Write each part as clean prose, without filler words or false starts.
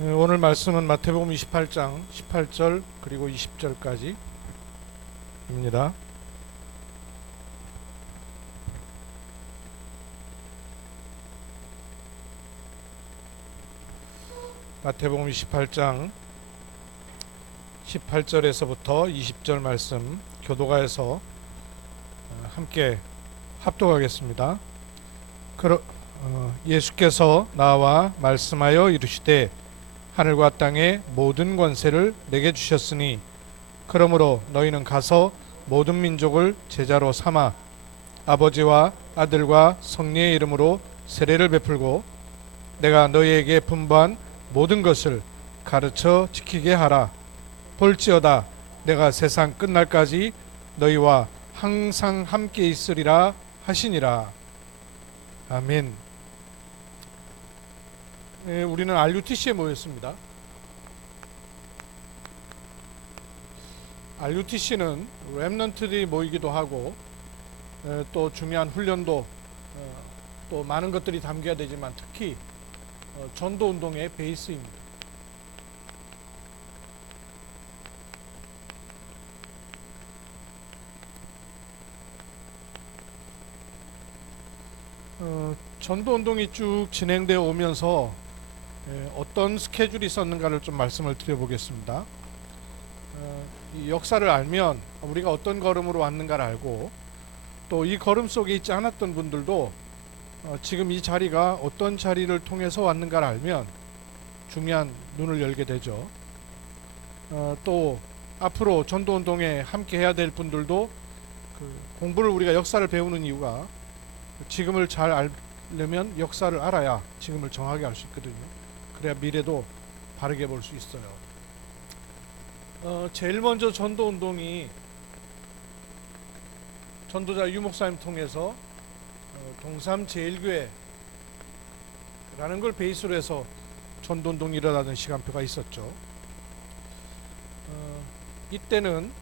오늘 말씀은 마태복음 28장 18절 그리고 20절까지입니다. 마태복음 28장 18절에서부터 20절 말씀 교도가에서 함께 합독하겠습니다. 예수께서 나와 말씀하여 이르시되 하늘과 땅의 모든 권세를 내게 주셨으니 그러므로 너희는 가서 모든 민족을 제자로 삼아 아버지와 아들과 성령의 이름으로 세례를 베풀고 내가 너희에게 분부한 모든 것을 가르쳐 지키게 하라. 볼지어다 내가 세상 끝날까지 너희와 항상 함께 있으리라 하시니라. 아멘. 우리는 RUTC에 모였습니다. RUTC는 렘넌트들이 모이기도 하고 또 중요한 훈련도 또 많은 것들이 담겨야 되지만 특히 전도운동의 베이스입니다. 전도운동이 쭉 진행되어 오면서 어떤 스케줄이 있었는가를 좀 말씀을 드려보겠습니다. 이 역사를 알면 우리가 어떤 걸음으로 왔는가를 알고 또 이 걸음 속에 있지 않았던 분들도 지금 이 자리가 어떤 자리를 통해서 왔는가를 알면 중요한 눈을 열게 되죠. 또 앞으로 전도운동에 함께 해야 될 분들도 공부를 우리가 역사를 배우는 이유가 지금을 잘 알려면 역사를 알아야 지금을 정확하게 알 수 있거든요. 그래야 미래도 바르게 볼 수 있어요. 제일 먼저 전도운동이 전도자 유목사님 통해서 동삼 제일교회라는 걸 베이스로 해서 전도운동이 일어나던 시간표가 있었죠. 이때는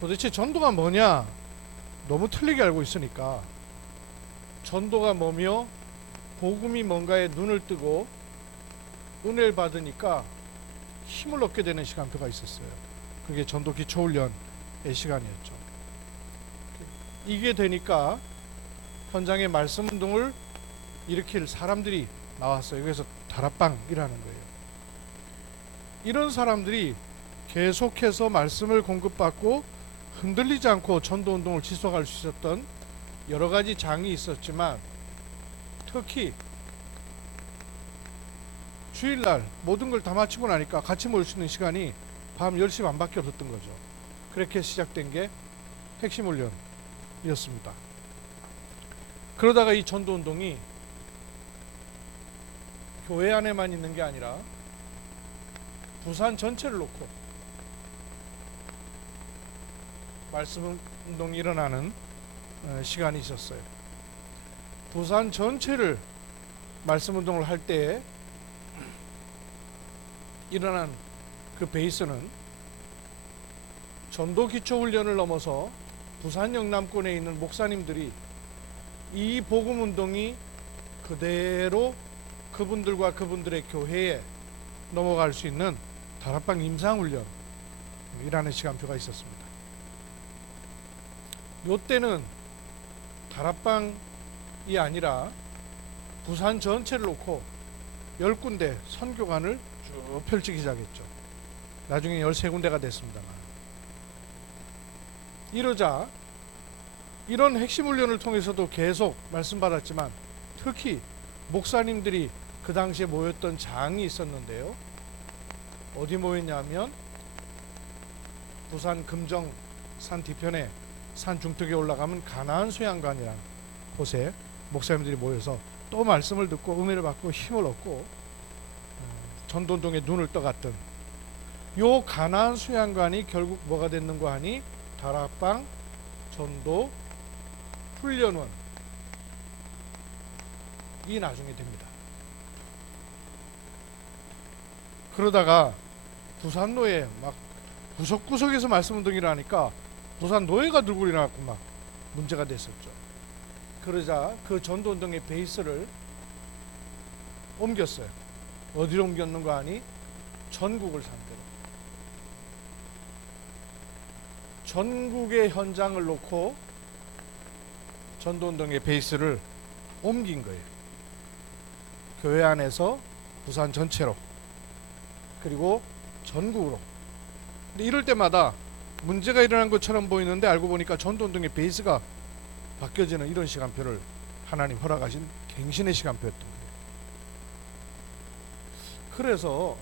도대체 전도가 뭐냐 너무 틀리게 알고 있으니까 전도가 뭐며 복음이 뭔가에 눈을 뜨고 은혜를 받으니까 힘을 얻게 되는 시간표가 있었어요. 그게 전도 기초훈련의 시간이었죠. 이게 되니까 현장에 말씀 운동을 일으킬 사람들이 나왔어요. 그래서 다락방이라는 거예요. 이런 사람들이 계속해서 말씀을 공급받고 흔들리지 않고 전도운동을 지속할 수 있었던 여러 가지 장이 있었지만 특히 주일날 모든 걸 다 마치고 나니까 같이 모일 수 있는 시간이 밤 10시 반밖에 없었던 거죠. 그렇게 시작된 게 핵심 훈련이었습니다. 그러다가 이 전도운동이 교회 안에만 있는 게 아니라 부산 전체를 놓고 말씀 운동이 일어나는 시간이 있었어요. 부산 전체를 말씀 운동을 할 때에 일어난 그 베이스는 전도 기초 훈련을 넘어서 부산 영남권에 있는 목사님들이 이 복음 운동이 그대로 그분들과 그분들의 교회에 넘어갈 수 있는 다락방 임상 훈련이라는 시간표가 있었습니다. 요때는 다락방이 아니라 부산 전체를 놓고 10군데 선교관을 쭉 펼치기 시작했죠. 나중에 13군데가 됐습니다만. 이러자 이런 핵심 훈련을 통해서도 계속 말씀 받았지만 특히 목사님들이 그 당시에 모였던 장이 있었는데요. 어디 모였냐면 부산 금정 산 뒤편에 산 중턱에 올라가면 가나안 수양관이라는 곳에 목사님들이 모여서 또 말씀을 듣고 은혜를 받고 힘을 얻고 전도운동에 눈을 떠갔던 요 가나안 수양관이 결국 뭐가 됐는가 하니 다락방 전도 훈련원이 나중에 됩니다. 그러다가 부산노예 막 구석구석에서 말씀 운동이라 하니까 부산 노예가 들고 일어나고 막 문제가 됐었죠. 그러자 그 전도운동의 베이스를 옮겼어요. 어디로 옮겼는 거 아니? 전국을 상대로. 전국의 현장을 놓고 전도운동의 베이스를 옮긴 거예요. 교회 안에서 부산 전체로, 그리고 전국으로. 근데 이럴 때마다 문제가 일어난 것처럼 보이는데 알고 보니까 전도운동의 베이스가 바뀌어지는 이런 시간표를 하나님 허락하신 갱신의 시간표였던 거예요. 그래서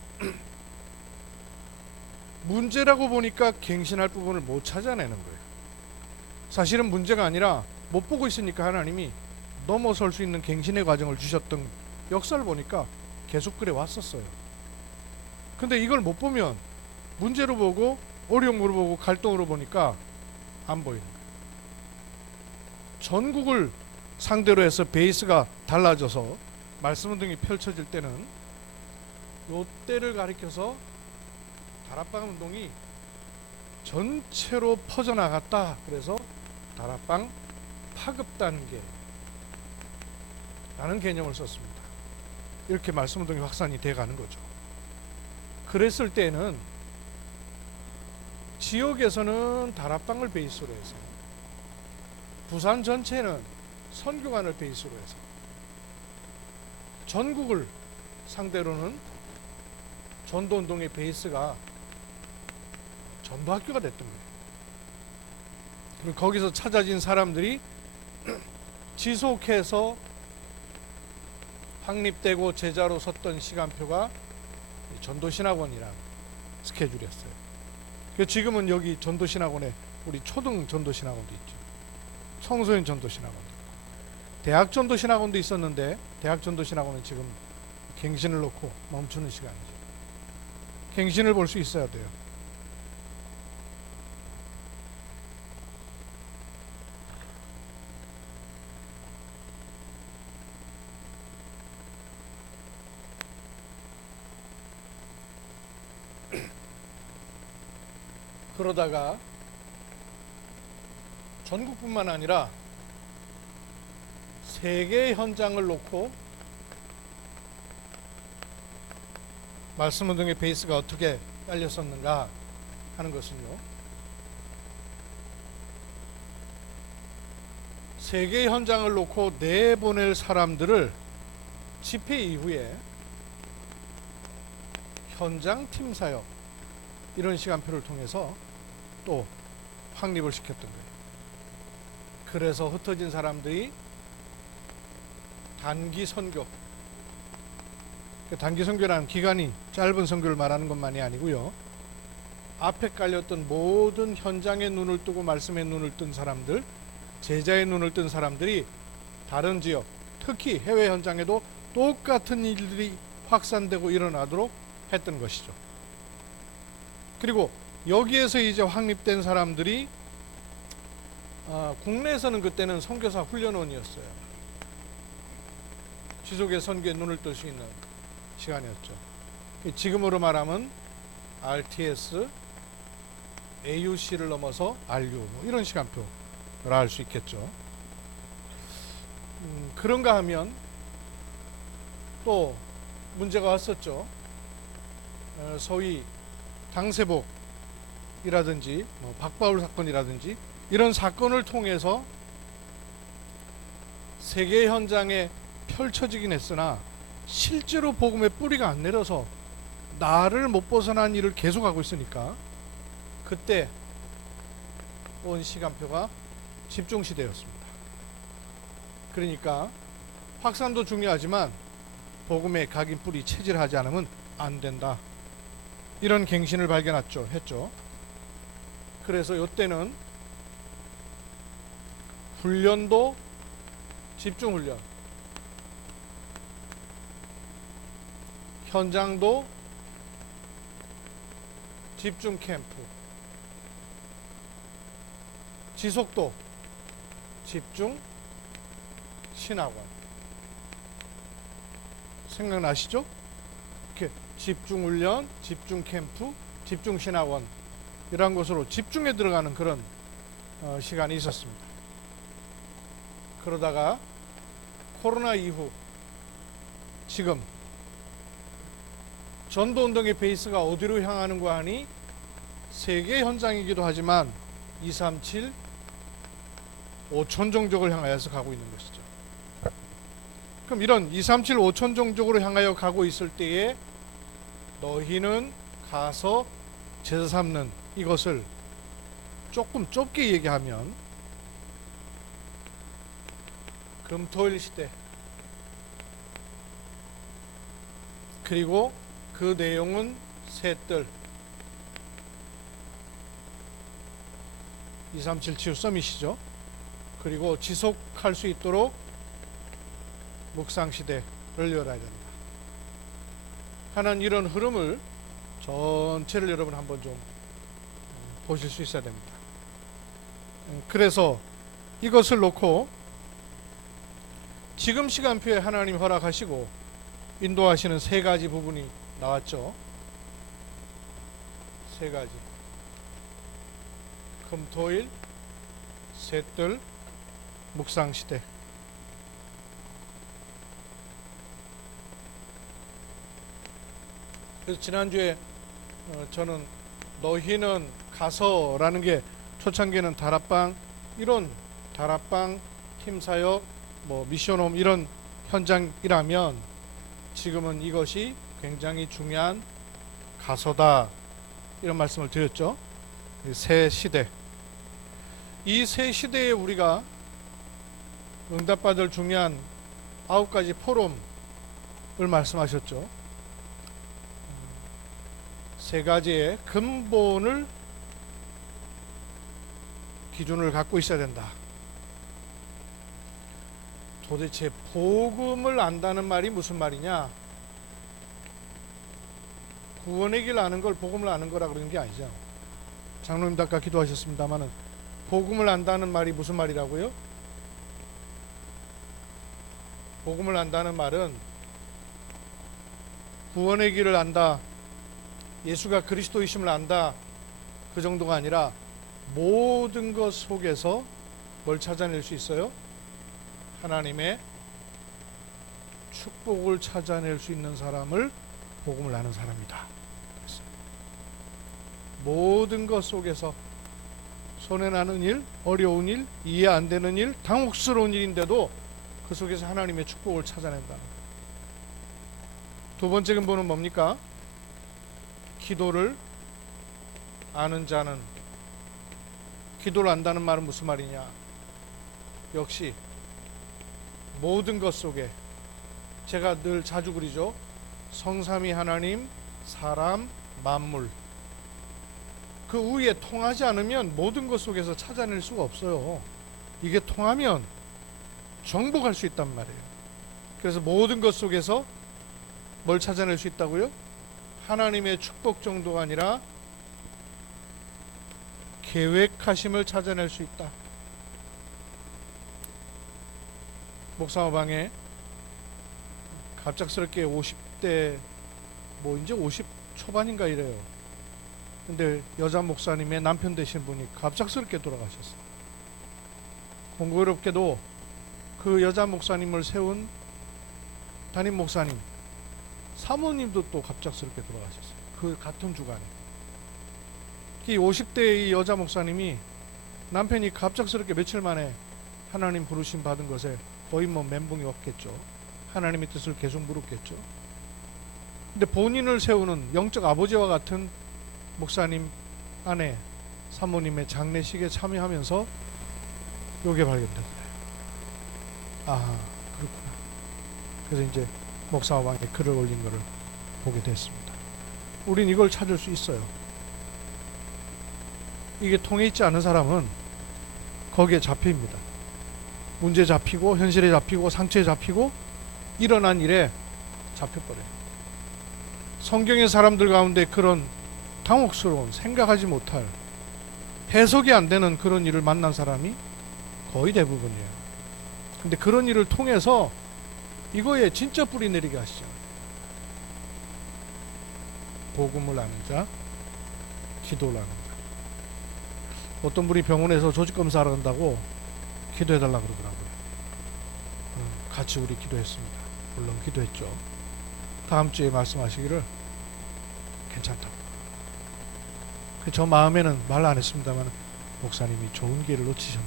문제라고 보니까 갱신할 부분을 못 찾아내는 거예요. 사실은 문제가 아니라 못 보고 있으니까 하나님이 넘어설 수 있는 갱신의 과정을 주셨던 역사를 보니까 계속 그래 왔었어요. 근데 이걸 못 보면 문제로 보고 어려움으로 보고 갈등으로 보니까 안 보이는 거예요. 전국을 상대로 해서 베이스가 달라져서 말씀 운동이 펼쳐질 때는 요 때를 가리켜서 다락방 운동이 전체로 퍼져나갔다. 그래서 다락방 파급 단계 라는 개념을 썼습니다. 이렇게 말씀 운동이 확산이 돼가는 거죠. 그랬을 때는 지역에서는 다락방을 베이스로 해서, 부산 전체는 선교관을 베이스로 해서, 전국을 상대로는 전도운동의 베이스가 전도학교가 됐던 거예요. 그리고 거기서 찾아진 사람들이 지속해서 확립되고 제자로 섰던 시간표가 전도신학원이라는 스케줄이었어요. 그래서 지금은 여기 전도신학원에 우리 초등 전도신학원도 있죠. 청소년 전도신학원도 있고, 대학 전도신학원도 있었는데 대학 전도신학원은 지금 갱신을 놓고 멈추는 시간이죠. 갱신을 볼 수 있어야 돼요. 그러다가 전국뿐만 아니라 세계의 현장을 놓고 말씀 운동의 베이스가 어떻게 깔렸었는가 하는 것은요, 세계의 현장을 놓고 내보낼 사람들을 집회 이후에 현장 팀 사역, 이런 시간표를 통해서 또 확립을 시켰던 거예요. 그래서 흩어진 사람들이 단기 선교, 단기 선교라는 기간이 짧은 선교를 말하는 것만이 아니고요, 앞에 깔렸던 모든 현장에 눈을 뜨고 말씀에 눈을 뜬 사람들, 제자의 눈을 뜬 사람들이 다른 지역, 특히 해외 현장에도 똑같은 일들이 확산되고 일어나도록 했던 것이죠. 그리고 여기에서 이제 확립된 사람들이 국내에서는 그때는 선교사 훈련원이었어요. 지속의 선교에 눈을 뜰 수 있는 시간이었죠. 지금으로 말하면 RTS, AUC를 넘어서 RU, 뭐 이런 시간표를 알 수 있겠죠. 그런가 하면 또 문제가 왔었죠. 소위 당세복이라든지 박바울 사건이라든지 이런 사건을 통해서 세계 현장에 펼쳐지긴 했으나 실제로 복음의 뿌리가 안 내려서 나를 못 벗어난 일을 계속하고 있으니까 그때 온 시간표가 집중시대였습니다. 그러니까 확산도 중요하지만 복음의 각인 뿌리 체질하지 않으면 안 된다. 이런 갱신을 발견했죠. 그래서 이때는 훈련도 집중훈련, 현장도 집중 캠프, 지속도 집중 신학원. 생각나시죠? 이렇게 집중훈련, 집중캠프, 집중신학원 이러한 곳으로 집중에 들어가는 그런 시간이 있었습니다. 그러다가 코로나 이후 지금 전도운동의 베이스가 어디로 향하는가 하니 세계 현장이기도 하지만 237 5천 종족을 향하여서 가고 있는 것이죠. 그럼 이런 237 5천 종족으로 향하여 가고 있을 때에 너희는 가서 제사 삼는 이것을 조금 좁게 얘기하면 금토일 시대, 그리고 그 내용은 셋들 237 치유 서밋이죠. 그리고 지속할 수 있도록 묵상 시대를 열어야 된다 하는 이런 흐름을 전체를 여러분 한번 좀 보실 수 있어야 됩니다. 그래서 이것을 놓고 지금 시간표에 하나님 허락하시고 인도하시는 세 가지 부분이 나왔죠. 세 가지. 금토일, 셋들, 묵상시대. 그래서 지난주에 저는 너희는 가서라는 게 초창기에는 다락방, 이런 다락방, 팀사역, 미션홈 이런 현장이라면 지금은 이것이 굉장히 중요한 가서다, 이런 말씀을 드렸죠. 새 시대. 이 새 시대에 우리가 응답받을 중요한 9가지 포럼을 말씀하셨죠. 세 가지의 근본을 기준을 갖고 있어야 된다. 도대체 복음을 안다는 말이 무슨 말이냐? 구원의 길 아는 걸 복음을 아는 거라 그러는 게 아니죠. 장로님도 아까 기도하셨습니다마는 복음을 안다는 말이 무슨 말이라고요? 복음을 안다는 말은 구원의 길을 안다, 예수가 그리스도이심을 안다, 그 정도가 아니라 모든 것 속에서 뭘 찾아낼 수 있어요? 하나님의 축복을 찾아낼 수 있는 사람을 복음을 아는 사람이다. 모든 것 속에서 손해나는 일, 어려운 일, 이해 안 되는 일, 당혹스러운 일인데도 그 속에서 하나님의 축복을 찾아낸다. 두 번째 근본은 뭡니까? 기도를 아는 자는, 기도를 안다는 말은 무슨 말이냐? 역시 모든 것 속에, 제가 늘 자주 그리죠. 성삼위 하나님, 사람, 만물. 그 위에 통하지 않으면 모든 것 속에서 찾아낼 수가 없어요. 이게 통하면 정복할 수 있단 말이에요. 그래서 모든 것 속에서 뭘 찾아낼 수 있다고요? 하나님의 축복 정도가 아니라 계획하심을 찾아낼 수 있다. 목사방에 갑작스럽게 50대 이제 50 초반인가 이래요. 근데 여자 목사님의 남편 되신 분이 갑작스럽게 돌아가셨어요. 공교롭게도 그 여자 목사님을 세운 담임 목사님 사모님도 또 갑작스럽게 돌아가셨어요. 그 같은 주간에. 이 50대의 이 여자 목사님이 남편이 갑작스럽게 며칠 만에 하나님 부르심 받은 것에 거의 멘붕이 왔겠죠. 하나님의 뜻을 계속 물었겠죠. 근데 본인을 세우는 영적 아버지와 같은 목사님 아내 사모님의 장례식에 참여하면서 요게 발견된 거예요. 아, 그렇구나. 그래서 이제 목사방에 글을 올린 것을 보게 됐습니다. 우린 이걸 찾을 수 있어요. 이게 통해 있지 않은 사람은 거기에 잡힙니다. 문제 잡히고, 현실에 잡히고, 상처에 잡히고, 일어난 일에 잡혀버려요. 성경의 사람들 가운데 그런 당혹스러운, 생각하지 못할, 해석이 안 되는 그런 일을 만난 사람이 거의 대부분이에요. 근데 그런 일을 통해서 이거에 진짜 뿌리 내리게 하시죠. 복음을 아는 자, 기도를 아는 자. 어떤 분이 병원에서 조직검사를 한다고 기도해달라 그러더라고요. 같이 우리 기도했습니다. 물론 기도했죠. 다음 주에 말씀하시기를 괜찮다고. 저 마음에는 말 안 했습니다만 목사님이 좋은 기회를 놓치셨네,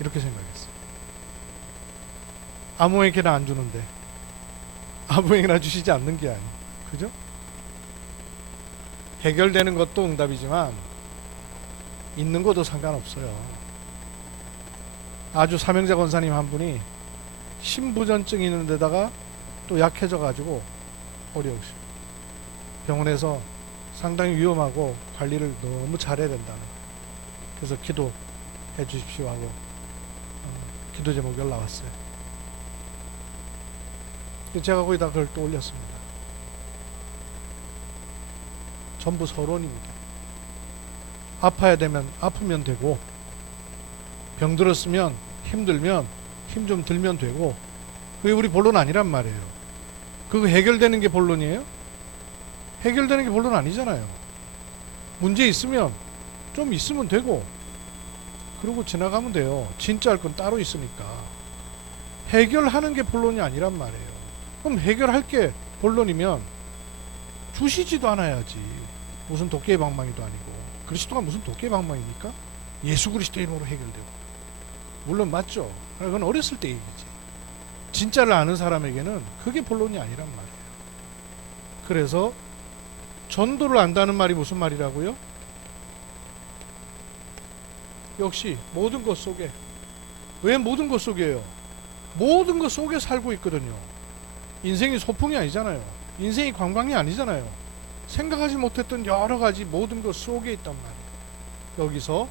이렇게 생각했어요. 아무에게나 안 주는데 아무에게나 주시지 않는 게 아니에요. 그죠? 해결되는 것도 응답이지만 있는 것도 상관없어요. 아주 사명자 권사님 한 분이 심부전증이 있는 데다가 또 약해져 가지고 어려우시고 병원에서 상당히 위험하고 관리를 너무 잘해야 된다는 거예요. 그래서 기도해 주십시오 하고 기도 제목이 올라왔어요. 제가 거기다 그걸 또 올렸습니다. 전부 서론입니다. 아파야 되면 아프면 되고, 병들었으면 힘들면 힘 좀 들면 되고, 그게 우리 본론 아니란 말이에요. 그거 해결되는 게 본론이에요? 해결되는 게 본론 아니잖아요. 문제 있으면 좀 있으면 되고 그러고 지나가면 돼요. 진짜 할 건 따로 있으니까. 해결하는 게 본론이 아니란 말이에요. 그럼 해결할 게 본론이면 주시지도 않아야지. 무슨 도끼의 방망이도 아니고. 그리스도가 무슨 도끼의 방망이니까? 예수 그리스도의 이름으로 해결되고. 물론 맞죠. 그건 어렸을 때 얘기지. 진짜를 아는 사람에게는 그게 본론이 아니란 말이에요. 그래서 전도를 안다는 말이 무슨 말이라고요? 역시 모든 것 속에. 왜 모든 것 속이에요? 모든 것 속에 살고 있거든요. 인생이 소풍이 아니잖아요. 인생이 관광이 아니잖아요. 생각하지 못했던 여러 가지 모든 것 속에 있단 말이에요. 여기서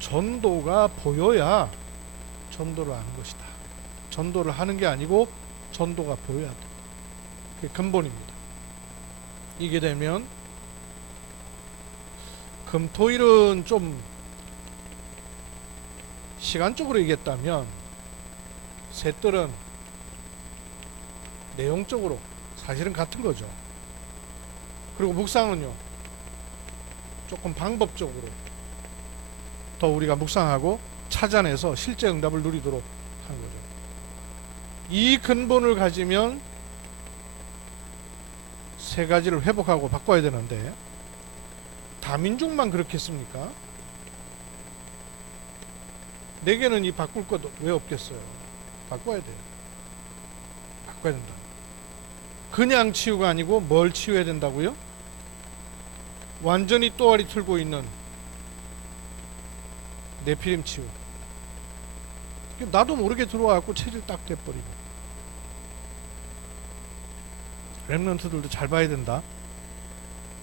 전도가 보여야 전도를 하는 것이다. 전도를 하는 게 아니고 전도가 보여야 돼. 그게 근본입니다. 이게 되면 금토일은 좀 시간적으로 얘기했다면, 셋들은 내용적으로 사실은 같은 거죠. 그리고 묵상은요, 조금 방법적으로 더 우리가 묵상하고 찾아내서 실제 응답을 누리도록 하는 거죠. 이 근본을 가지면 세 가지를 회복하고 바꿔야 되는데, 다민족만 그렇겠습니까? 내게는 이 바꿀 것 왜 없겠어요? 바꿔야 돼요. 바꿔야 된다. 그냥 치유가 아니고 뭘 치유해야 된다고요? 완전히 또아리 틀고 있는 네피림 치유. 나도 모르게 들어와갖고 체질 딱 돼버리고. 렘넌트들도 잘 봐야 된다.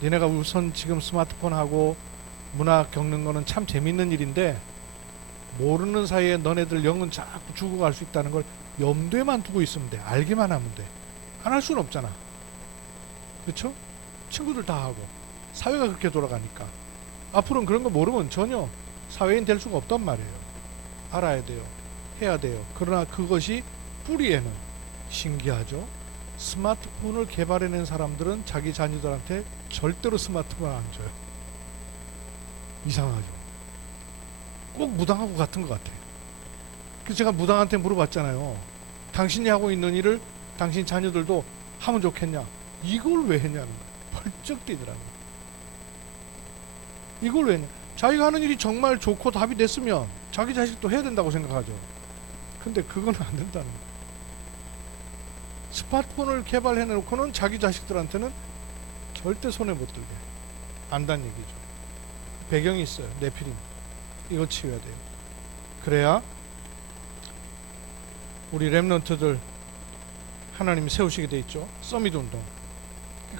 니네가 우선 지금 스마트폰하고 문학 겪는 거는 참 재밌는 일인데, 모르는 사이에 너네들 영은 자꾸 죽어갈 수 있다는 걸 염두에만 두고 있으면 돼. 알기만 하면 돼. 안 할 수는 없잖아. 그렇죠? 친구들 다 하고 사회가 그렇게 돌아가니까 앞으로는 그런 거 모르면 전혀 사회인 될 수가 없단 말이에요. 알아야 돼요. 해야 돼요. 그러나 그것이 뿌리에는 신기하죠. 스마트폰을 개발해낸 사람들은 자기 자녀들한테 절대로 스마트폰 안 줘요. 이상하죠. 꼭 무당하고 같은 것 같아요. 그래서 제가 무당한테 물어봤잖아요. 당신이 하고 있는 일을 당신 자녀들도 하면 좋겠냐? 이걸 왜 했냐는 거예요. 벌쩍 뛰더라고요. 이걸 왜 했냐? 자기가 하는 일이 정말 좋고 답이 됐으면 자기 자식도 해야 된다고 생각하죠. 근데 그건 안 된다는 거예요. 스마트폰을 개발해놓고는 자기 자식들한테는 절대 손에 못 들게 안다는 얘기죠. 배경이 있어요. 네피림. 이거 치워야 돼요. 그래야 우리 렘넌트들 하나님이 세우시게 돼 있죠. 서밋 운동.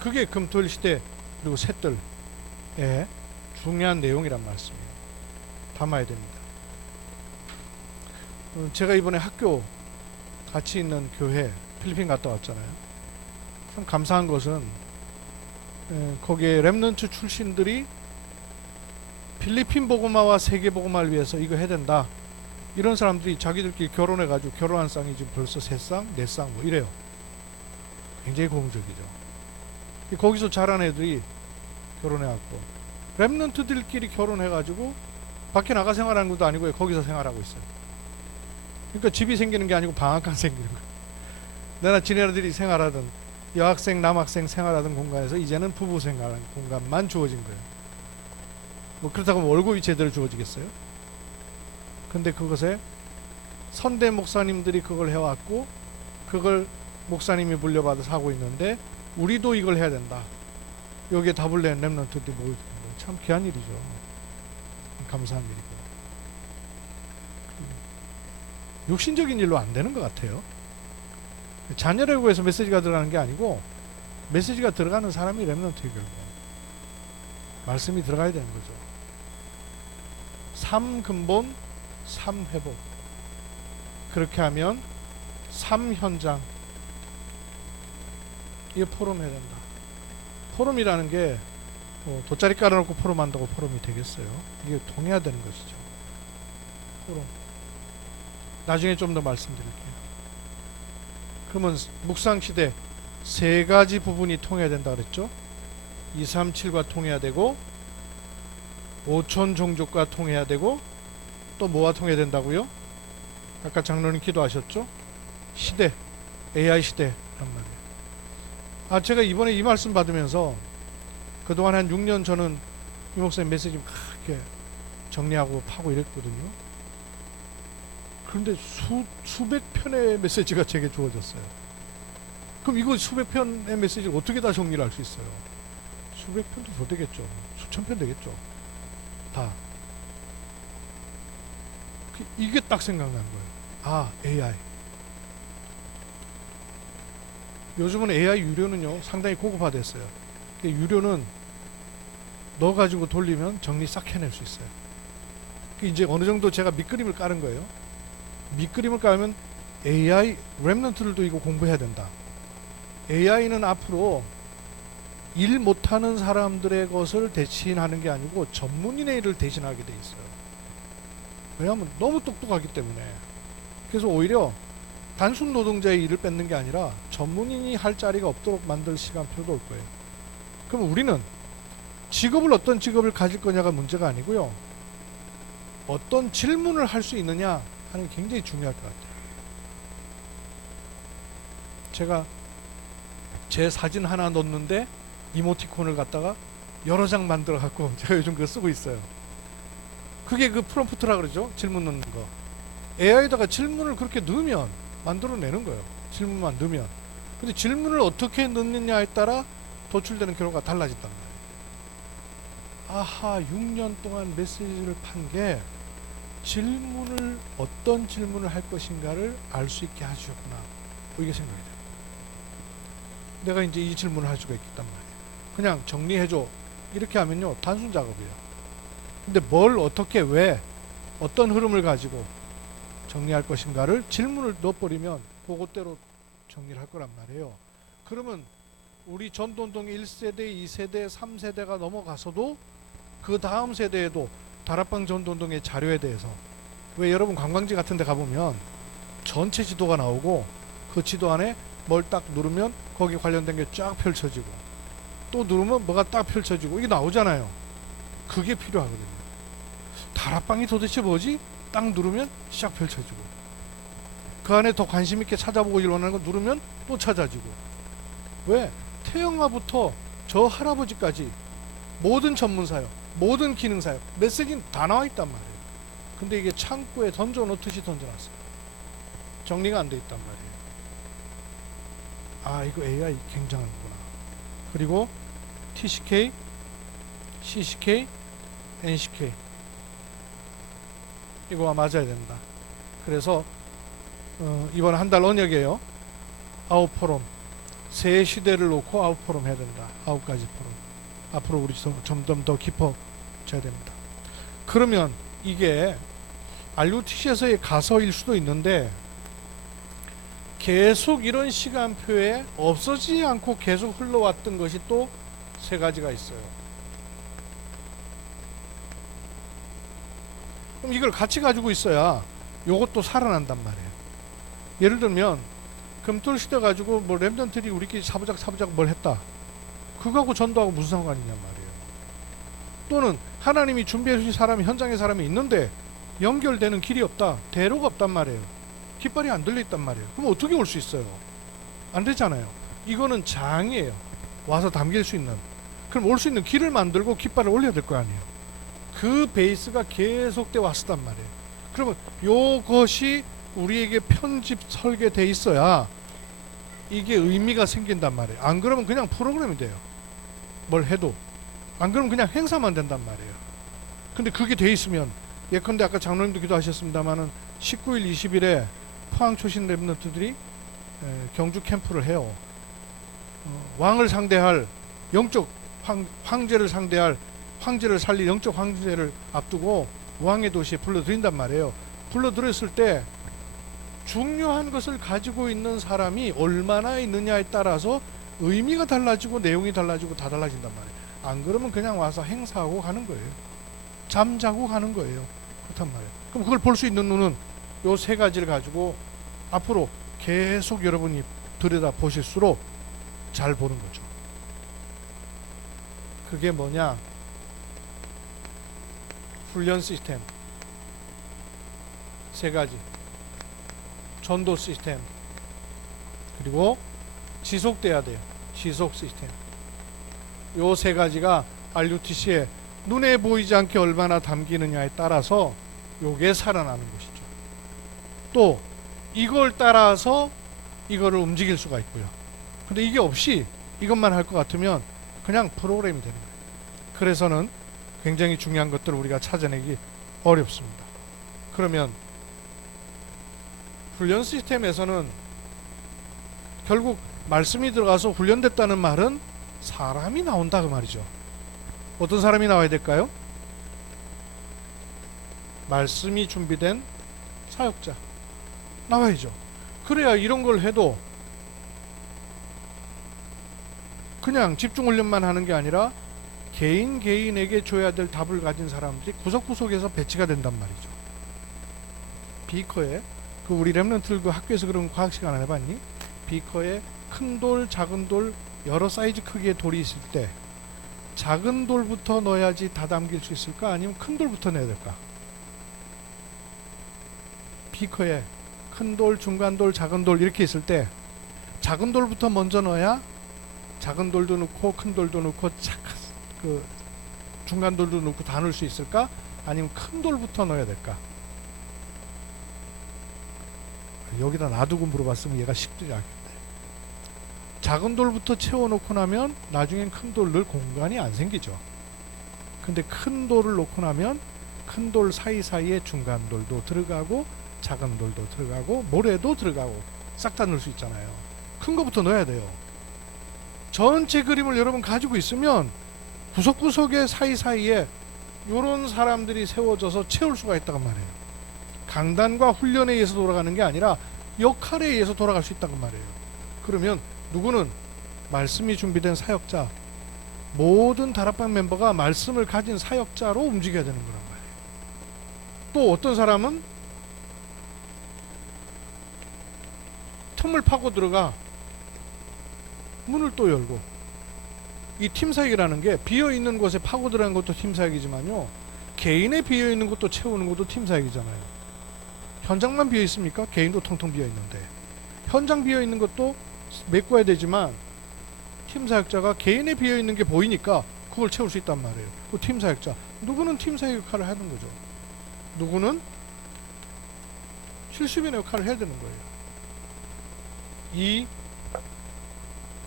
그게 금토일 시대 그리고 셋들의 중요한 내용이란 말씀이에요. 담아야 됩니다. 제가 이번에 학교 같이 있는 교회 필리핀 갔다 왔잖아요. 참 감사한 것은 거기에 렘넌트 출신들이 필리핀 복음화와 세계 복음화를 위해서 이거 해야 된다. 이런 사람들이 자기들끼리 결혼해가지고 결혼한 쌍이 지금 벌써 3쌍, 4쌍 뭐 이래요. 굉장히 고무적이죠. 거기서 자란 애들이 결혼해갖고 렘넌트들끼리 결혼해가지고 밖에 나가 생활하는 것도 아니고 거기서 생활하고 있어요. 그러니까 집이 생기는 게 아니고 방앗간 생기는 거예요. 내가 지네들이 생활하던 여학생 남학생 생활하던 공간에서 이제는 부부 생활하는 공간만 주어진 거예요. 뭐 그렇다고 월급이 제대로 주어지겠어요? 근데 그것에 선대 목사님들이 그걸 해왔고 그걸 목사님이 물려받아서 하고 있는데 우리도 이걸 해야 된다. 여기에 답을 낸 렘넌트들이 모이는 거예요. 참 귀한 일이죠. 감사한 일이고. 육신적인 일로 안 되는 것 같아요. 자녀를 구해서 메시지가 들어가는 게 아니고 메시지가 들어가는 사람이 렘넌트예요. 결국 말씀이 들어가야 되는 거죠. 3근본 3회복. 그렇게 하면 3현장. 이게 포럼해야 된다. 포럼이라는 게 돗자리 깔아놓고 포럼한다고 포럼이 되겠어요. 이게 통해야 되는 것이죠. 포럼. 나중에 좀 더 말씀드릴게요. 그러면 묵상시대 세 가지 부분이 통해야 된다 그랬죠. 237과 통해야 되고 5천 종족과 통해야 되고 또 뭐와 통해야 된다고요? 아까 장로님 기도하셨죠? 시대, AI 시대란 말이에요. 제가 이번에 이 말씀 받으면서 그동안 한 6년 저는 이 목사님 메시지 막 이렇게 정리하고 파고 이랬거든요. 그런데 수백 편의 메시지가 제게 주어졌어요. 그럼 이거 수백 편의 메시지를 어떻게 다 정리를 할 수 있어요? 수백 편도 더 되겠죠. 수천 편 되겠죠. 다. 이게 딱 생각난 거예요. AI. 요즘은 AI 유료는요 상당히 고급화됐어요. 유료는 넣어 가지고 돌리면 정리 싹 해낼 수 있어요. 이제 어느 정도 제가 밑그림을 깔은 거예요. 밑그림을 깔면 AI 렘넌트들도 이거 공부해야 된다. AI는 앞으로 일 못하는 사람들의 것을 대신하는 게 아니고 전문인의 일을 대신하게 돼 있어요. 왜냐하면 너무 똑똑하기 때문에. 그래서 오히려 단순 노동자의 일을 뺏는 게 아니라 전문인이 할 자리가 없도록 만들 시간표도 올 거예요. 그럼 우리는 직업을 어떤 직업을 가질 거냐가 문제가 아니고요. 어떤 질문을 할 수 있느냐 하는 게 굉장히 중요할 것 같아요. 제가 제 사진 하나 넣는데 이모티콘을 갖다가 여러 장 만들어 갖고 제가 요즘 그거 쓰고 있어요. 그게 그 프롬프트라 그러죠. 질문 넣는 거. AI에다가 질문을 그렇게 넣으면 만들어내는 거예요. 질문만 넣으면. 근데 질문을 어떻게 넣느냐에 따라 도출되는 결과가 달라진단 말이에요. 아하, 6년 동안 메시지를 판 게 질문을 어떤 질문을 할 것인가를 알 수 있게 해주셨구나. 이게 생각이 돼요. 내가 이제 이 질문을 할 수가 있단 말이에요. 그냥 정리해줘. 이렇게 하면요 단순 작업이에요. 근데 뭘 어떻게 왜 어떤 흐름을 가지고 정리할 것인가를 질문을 넣어버리면 그것대로 정리를 할 거란 말이에요. 그러면 우리 전도운동 1세대, 2세대, 3세대가 넘어가서도 그 다음 세대에도 다락방 전도운동의 자료에 대해서, 왜 여러분 관광지 같은 데 가보면 전체 지도가 나오고 그 지도 안에 뭘 딱 누르면 거기 관련된 게 쫙 펼쳐지고 또 누르면 뭐가 딱 펼쳐지고 이게 나오잖아요. 그게 필요하거든요. 다락방이 도대체 뭐지? 딱 누르면 쫙 펼쳐지고 그 안에 더 관심 있게 찾아보고 원하는 거 누르면 또 찾아지고. 왜? 태영아부터 저 할아버지까지 모든 전문사요, 모든 기능사요, 메시지는 다 나와 있단 말이에요. 근데 이게 창고에 던져놓듯이 던져놨어요. 정리가 안 돼 있단 말이에요. 이거 AI 굉장하구나. 그리고 TCK, CCK, NCK 이거와 맞아야 된다. 그래서 이번 한 달 언역이에요. 9포럼, 새 시대를 놓고 9포럼 해야 된다. 9가지 포럼. 앞으로 우리 점점 더 깊어져야 됩니다. 그러면 이게 RUTC에서의 가서일 수도 있는데 계속 이런 시간표에 없어지지 않고 계속 흘러왔던 것이 또 세 가지가 있어요. 그럼 이걸 같이 가지고 있어야 요것도 살아난단 말이에요. 예를 들면 금토일 시대 가지고 뭐 렘넌트들이 우리끼리 사부작 뭘 했다. 그거하고 전도하고 무슨 상관이냔 말이에요. 또는 하나님이 준비해 주신 사람이, 현장에 사람이 있는데 연결되는 길이 없다. 대로가 없단 말이에요. 깃발이 안 들려 있단 말이에요. 그럼 어떻게 올 수 있어요? 안 되잖아요. 이거는 장이에요. 와서 담길 수 있는. 그럼 올 수 있는 길을 만들고 깃발을 올려야 될 거 아니에요. 그 베이스가 계속돼 왔었단 말이에요. 그러면 요것이 우리에게 편집 설계돼 있어야 이게 의미가 생긴단 말이에요. 안 그러면 그냥 프로그램이 돼요. 뭘 해도. 안 그러면 그냥 행사만 된단 말이에요. 근데 그게 돼 있으면, 예컨대 아까 장로님도 기도하셨습니다마는 19일 20일에 포항 초신 랩런트들이 경주 캠프를 해요. 왕을 상대할 영적 황제를 상대할, 황제를 살릴 영적 황제를 앞두고 왕의 도시에 불러들인단 말이에요. 불러들였을 때 중요한 것을 가지고 있는 사람이 얼마나 있느냐에 따라서 의미가 달라지고 내용이 달라지고 다 달라진단 말이에요. 안 그러면 그냥 와서 행사하고 가는 거예요. 잠자고 가는 거예요. 그렇단 말이에요. 그럼 그걸 볼 수 있는 눈은 요 세 가지를 가지고 앞으로 계속 여러분이 들여다 보실수록 잘 보는 거죠. 그게 뭐냐? 훈련 시스템 세 가지, 전도 시스템, 그리고 지속돼야 돼요. 지속 시스템. 요 세 가지가 RUTC에 눈에 보이지 않게 얼마나 담기느냐에 따라서 요게 살아나는 것이죠. 또 이걸 따라서 이거를 움직일 수가 있고요. 근데 이게 없이 이것만 할 것 같으면 그냥 프로그램이 되는 거예요. 그래서는 굉장히 중요한 것들을 우리가 찾아내기 어렵습니다. 그러면 훈련 시스템에서는 결국 말씀이 들어가서 훈련됐다는 말은 사람이 나온다 그 말이죠. 어떤 사람이 나와야 될까요? 말씀이 준비된 사역자 나와야죠. 그래야 이런 걸 해도 그냥 집중 훈련만 하는 게 아니라 개인에게 줘야 될 답을 가진 사람들이 구석구석에서 배치가 된단 말이죠. 비커에 그 우리 랩런트들 그 학교에서 그런 과학 시간 안 해봤니? 비커에 큰 돌, 작은 돌 여러 사이즈 크기의 돌이 있을 때 작은 돌부터 넣어야지 다 담길 수 있을까? 아니면 큰 돌부터 넣어야 될까? 비커에 큰 돌, 중간 돌, 작은 돌 이렇게 있을 때 작은 돌부터 먼저 넣어야 작은 돌도 넣고 큰 돌도 넣고 그 중간 돌도 넣고 다 넣을 수 있을까? 아니면 큰 돌부터 넣어야 될까? 여기다 놔두고 물어봤으면 얘가 쉽지 않겠네. 작은 돌부터 채워놓고 나면 나중엔 큰 돌 넣을 공간이 안 생기죠. 근데 큰 돌을 놓고 나면 큰 돌 사이사이에 중간 돌도 들어가고 작은 돌도 들어가고 모래도 들어가고 싹 다 넣을 수 있잖아요. 큰 거부터 넣어야 돼요. 전체 그림을 여러분 가지고 있으면 구석구석의 사이사이에 요런 사람들이 세워져서 채울 수가 있다고 말해요. 강단과 훈련에 의해서 돌아가는 게 아니라 역할에 의해서 돌아갈 수 있다고 말해요. 그러면 누구는 말씀이 준비된 사역자, 모든 다락방 멤버가 말씀을 가진 사역자로 움직여야 되는 거란 말이에요. 또 어떤 사람은 틈을 파고 들어가 문을 또 열고, 이 팀사역이라는 게 비어있는 곳에 파고 들어간 것도 팀사역이지만요, 개인의 비어있는 것도 채우는 것도 팀사역이잖아요. 현장만 비어있습니까? 개인도 텅텅 비어있는데. 현장 비어있는 것도 메꿔야 되지만 팀사역자가 개인의 비어있는 게 보이니까 그걸 채울 수 있단 말이에요. 그 팀사역자, 누구는 팀사역 역할을 하는 거죠. 누구는 실수변의 역할을 해야 되는 거예요. 이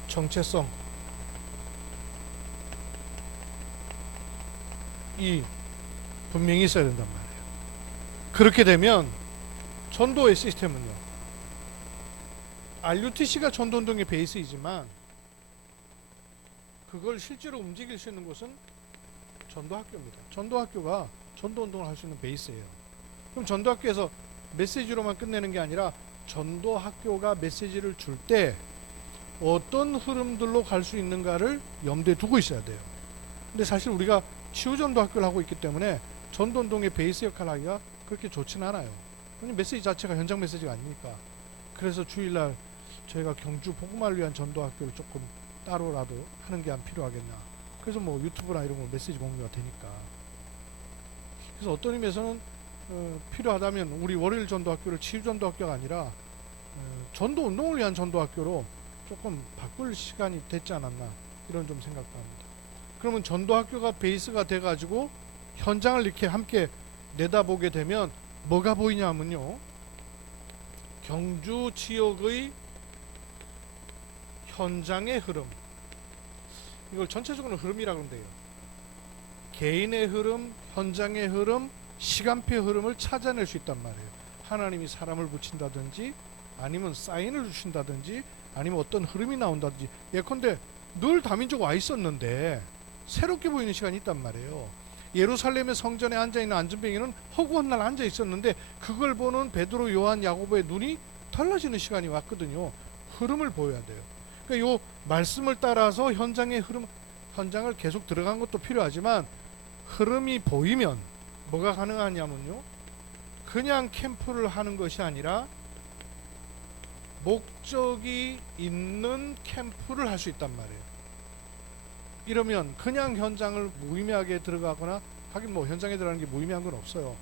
정체성, 이 분명히 있어야 된단 말이에요. 그렇게 되면 전도의 시스템은요, RUTC가 전도운동의 베이스이지만 그걸 실제로 움직일 수 있는 곳은 전도학교입니다. 전도학교가 전도운동을 할 수 있는 베이스예요. 그럼 전도학교에서 메시지로만 끝내는 게 아니라 전도학교가 메시지를 줄 때 어떤 흐름들로 갈 수 있는가를 염두에 두고 있어야 돼요. 근데 사실 우리가 치유전도학교를 하고 있기 때문에 전도운동의 베이스 역할을 하기가 그렇게 좋진 않아요. 왜냐면 메시지 자체가 현장 메시지가 아니니까. 그래서 주일날 저희가 경주 복음화를 위한 전도학교를 조금 따로라도 하는 게 안 필요하겠나. 그래서 뭐 유튜브나 이런 거 메시지 공유가 되니까. 그래서 어떤 의미에서는 필요하다면 우리 월요일 전도학교를 치유전도학교가 아니라 전도운동을 위한 전도학교로 조금 바꿀 시간이 됐지 않았나, 이런 좀 생각도 합니다. 그러면 전도학교가 베이스가 돼가지고 현장을 이렇게 함께 내다보게 되면 뭐가 보이냐면요, 경주 지역의 현장의 흐름, 이걸 전체적으로 흐름이라고 하는데요, 개인의 흐름, 현장의 흐름, 시간표의 흐름을 찾아낼 수 있단 말이에요. 하나님이 사람을 붙인다든지, 아니면 사인을 주신다든지, 아니면 어떤 흐름이 나온다든지. 예컨대 늘 다민족 와 있었는데 새롭게 보이는 시간이 있단 말이에요. 예루살렘의 성전에 앉아있는 안전뱅이는 허구한 날 앉아 있었는데 그걸 보는 베드로, 요한, 야고보의 눈이 달라지는 시간이 왔거든요. 흐름을 보여야 돼요. 그러니까 요 말씀을 따라서 현장의 흐름, 현장을 계속 들어간 것도 필요하지만, 흐름이 보이면 뭐가 가능하냐면요, 그냥 캠프를 하는 것이 아니라 목적이 있는 캠프를 할 수 있단 말이에요. 이러면 그냥 현장을 무의미하게 들어가거나, 하긴 뭐 현장에 들어가는 게 무의미한 건 없어요.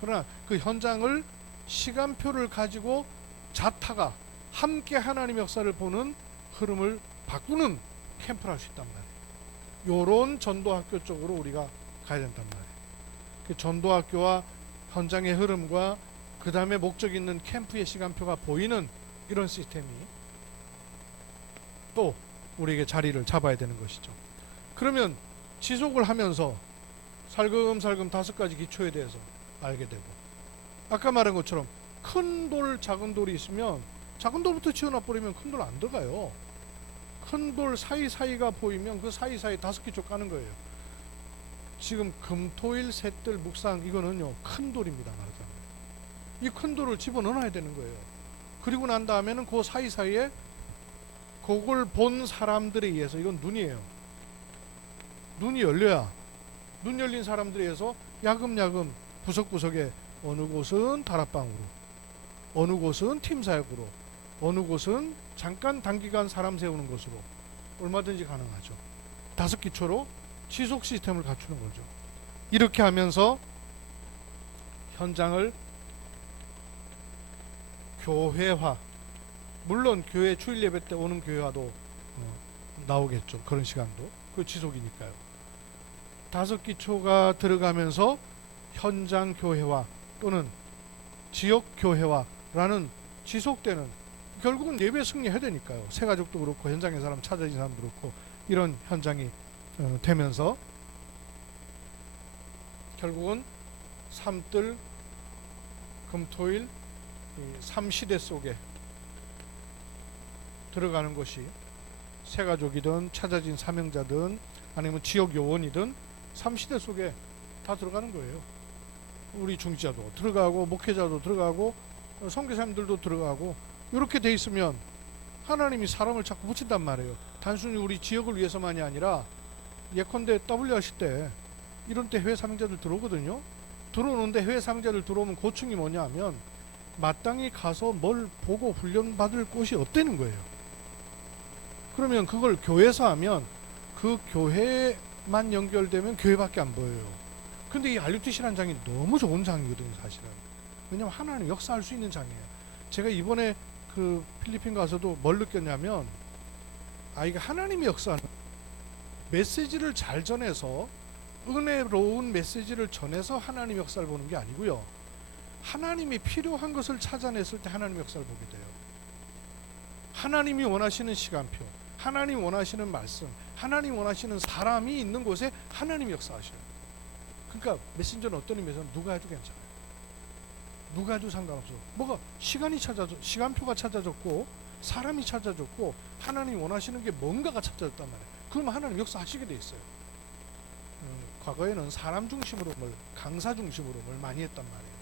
그러나 그 현장을, 시간표를 가지고 자타가 함께 하나님 역사를 보는 흐름을 바꾸는 캠프를 할 수 있단 말이에요. 요런 전도학교 쪽으로 우리가 가야 된단 말이에요. 그 전도학교와 현장의 흐름과 그 다음에 목적 있는 캠프의 시간표가 보이는 이런 시스템이 또 우리에게 자리를 잡아야 되는 것이죠. 그러면 지속을 하면서 살금살금 5가지 기초에 대해서 알게 되고, 아까 말한 것처럼 큰 돌, 작은 돌이 있으면 작은 돌부터 치워놔버리면 큰 돌 안 들어가요. 큰 돌 사이사이가 보이면 그 사이사이 5기초 까는 거예요. 지금 금토일 셋들 묵상, 이거는요 큰 돌입니다. 말하자면 이 큰 돌을 집어넣어야 되는 거예요. 그리고 난 다음에는 그 사이사이에 그걸 본 사람들에 의해서, 이건 눈이에요. 눈이 열려야, 눈 열린 사람들에 의해서 야금야금 구석구석에 어느 곳은 다락방으로, 어느 곳은 팀사역으로, 어느 곳은 잠깐 단기간 사람 세우는 것으로 얼마든지 가능하죠. 5기초로 지속 시스템을 갖추는 거죠. 이렇게 하면서 현장을 교회화, 물론 교회 주일 예배 때 오는 교회화도 나오겠죠. 그런 시간도 그 지속이니까요. 5기초가 들어가면서 현장 교회화 또는 지역 교회화라는 지속되는, 결국은 예배 승리해야 되니까요. 새가족도 그렇고 현장의 사람, 찾아진 사람도 그렇고, 이런 현장이 되면서 결국은 삼뜰 금토일 3시대 속에 들어가는 것이, 새가족이든 찾아진 사명자든 아니면 지역 요원이든 3시대 속에 다 들어가는 거예요. 우리 중지자도 들어가고 목회자도 들어가고 선교사님들도 들어가고, 이렇게 돼 있으면 하나님이 사람을 자꾸 붙인단 말이에요. 단순히 우리 지역을 위해서만이 아니라, 예컨대 WRC 때 이런 때 해외 사명자들 들어오거든요. 들어오는데 해외 사명자들 들어오면 고충이 뭐냐 하면, 마땅히 가서 뭘 보고 훈련받을 곳이 없다는 거예요. 그러면 그걸 교회에서 하면 그 교회만 연결되면 교회밖에 안 보여요. 근데 이 RUTC라는 장이 너무 좋은 장이거든요, 사실은. 왜냐면 하나님 역사할 수 있는 장이에요. 제가 이번에 그 필리핀 가서도 뭘 느꼈냐면, 이게 하나님의 역사는 메시지를 잘 전해서, 은혜로운 메시지를 전해서 하나님 역사를 보는 게 아니고요, 하나님이 필요한 것을 찾아냈을 때 하나님 역사를 보게 돼요. 하나님이 원하시는 시간표, 하나님 원하시는 말씀, 하나님 원하시는 사람이 있는 곳에 하나님 역사하셔요. 그러니까 메신저는 어떤 의미에서는 누가 해도 괜찮아요. 누가 해도 상관없어. 뭐가 시간표가 찾아졌고 사람이 찾아졌고 하나님 원하시는 게 뭔가가 찾아졌단 말이에요. 그러면 하나님 역사하시게 돼 있어요. 과거에는 사람 중심으로 강사 중심으로 많이 했단 말이에요.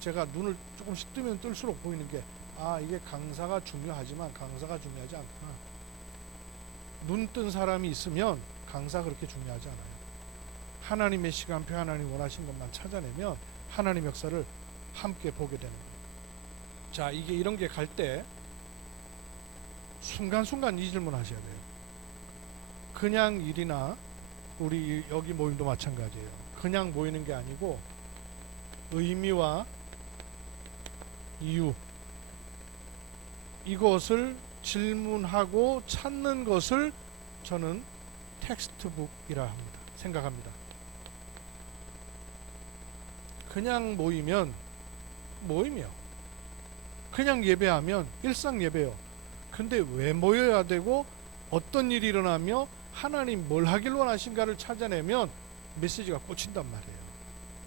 제가 눈을 조금씩 뜨면 뜰수록 보이는 게, 이게 강사가 중요하지만 강사가 중요하지 않구나. 눈 뜬 사람이 있으면 강사 그렇게 중요하지 않아요. 하나님의 시간표, 하나님 원하신 것만 찾아내면 하나님 역사를 함께 보게 되는 거예요. 자, 이게 이런 게 갈 때 순간순간 이 질문 하셔야 돼요. 그냥 일이나 우리 여기 모임도 마찬가지예요. 그냥 모이는 게 아니고 의미와 이유, 이것을 질문하고 찾는 것을 저는 텍스트북이라 생각합니다. 그냥 모이면 모임이요. 그냥 예배하면 일상 예배요. 근데 왜 모여야 되고 어떤 일이 일어나며 하나님 뭘 하길 원하신가를 찾아내면 메시지가 꽂힌단 말이에요.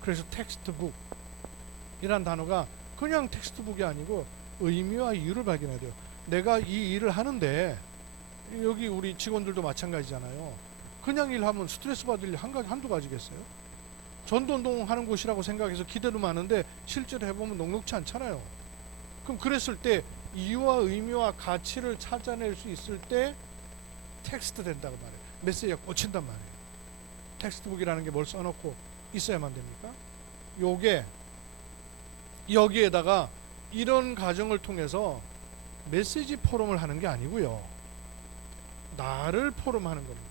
그래서 텍스트북이란 단어가 그냥 텍스트북이 아니고 의미와 이유를 발견해야 돼요. 내가 이 일을 하는데 여기 우리 직원들도 마찬가지잖아요. 그냥 일하면 스트레스 받을 일 한두 가지겠어요? 전도운동 하는 곳이라고 생각해서 기대도 많은데 실제로 해보면 녹록치 않잖아요. 그럼 그랬을 때 이유와 의미와 가치를 찾아낼 수 있을 때 텍스트 된다고 말해요. 메시지가 꽂힌단 말이에요. 텍스트북이라는 게 뭘 써놓고 있어야만 됩니까? 요게 여기에다가 이런 과정을 통해서 메시지 포럼을 하는 게 아니고요. 나를 포럼하는 겁니다.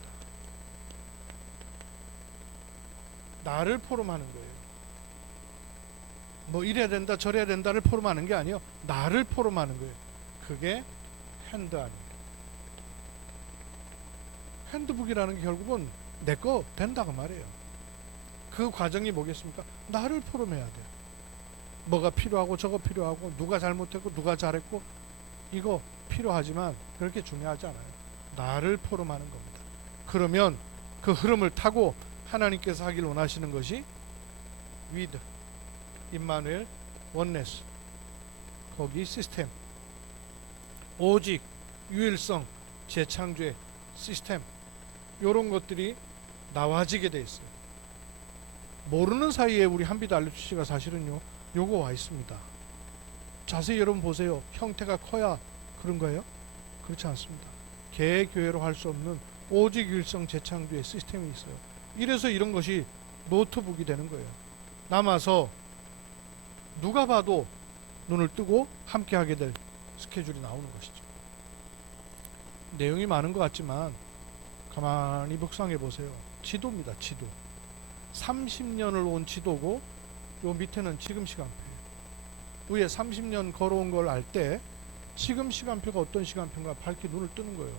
나를 포럼하는 거예요. 뭐 이래야 된다 저래야 된다를 포럼하는 게 아니에요. 나를 포럼하는 거예요. 그게 핸드 아닙니까? 핸드북이라는 게 결국은 내 거 된다고 말이에요. 그 과정이 뭐겠습니까? 나를 포럼해야 돼요. 뭐가 필요하고 저거 필요하고 누가 잘못했고 누가 잘했고 이거 필요하지만 그렇게 중요하지 않아요. 나를 포럼하는 겁니다. 그러면 그 흐름을 타고 하나님께서 하길 원하시는 것이 위드, 임마누엘, 원네스, 거기 시스템, 오직, 유일성, 재창조의 시스템, 이런 것들이 나와지게 돼 있어요. 모르는 사이에 우리 한비도 알려주시가 사실은요 요거 와 있습니다. 자세히 여러분 보세요. 형태가 커야 그런 거예요? 그렇지 않습니다. 개교회로 할 수 없는 오직 유일성 재창조의 시스템이 있어요. 이래서 이런 것이 노트북이 되는 거예요. 남아서 누가 봐도 눈을 뜨고 함께 하게 될 스케줄이 나오는 것이죠. 내용이 많은 것 같지만 가만히 묵상해 보세요. 지도입니다. 지도. 30년을 온 지도고 요 밑에는 지금 시간표예요. 위에 30년 걸어온 걸 알 때 지금 시간표가 어떤 시간표인가 밝게 눈을 뜨는 거예요.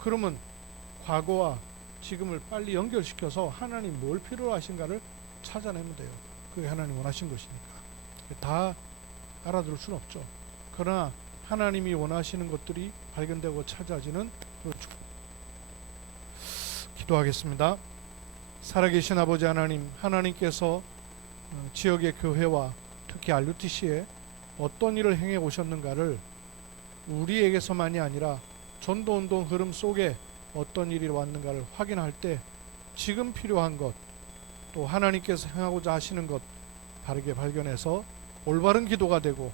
그러면 과거와 지금을 빨리 연결시켜서 하나님 뭘 필요로 하신가를 찾아내면 돼요. 그게 하나님 원하신 것이니까. 다 알아들을 수는 없죠. 그러나 하나님이 원하시는 것들이 발견되고 찾아지는 그렇죠. 기도하겠습니다. 살아계신 아버지 하나님, 하나님께서 지역의 교회와 특히 RUTC에 어떤 일을 행해 오셨는가를 우리에게서만이 아니라 전도운동 흐름 속에 어떤 일이 왔는가를 확인할 때 지금 필요한 것, 또 하나님께서 행하고자 하시는 것 바르게 발견해서 올바른 기도가 되고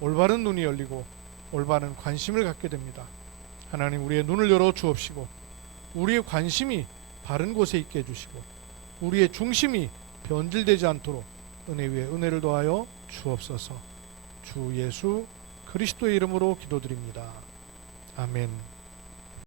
올바른 눈이 열리고 올바른 관심을 갖게 됩니다. 하나님, 우리의 눈을 열어 주옵시고 우리의 관심이 바른 곳에 있게 해주시고 우리의 중심이 변질되지 않도록 은혜 위에 은혜를 더하여 주옵소서. 주 예수 그리스도의 이름으로 기도드립니다. 아멘.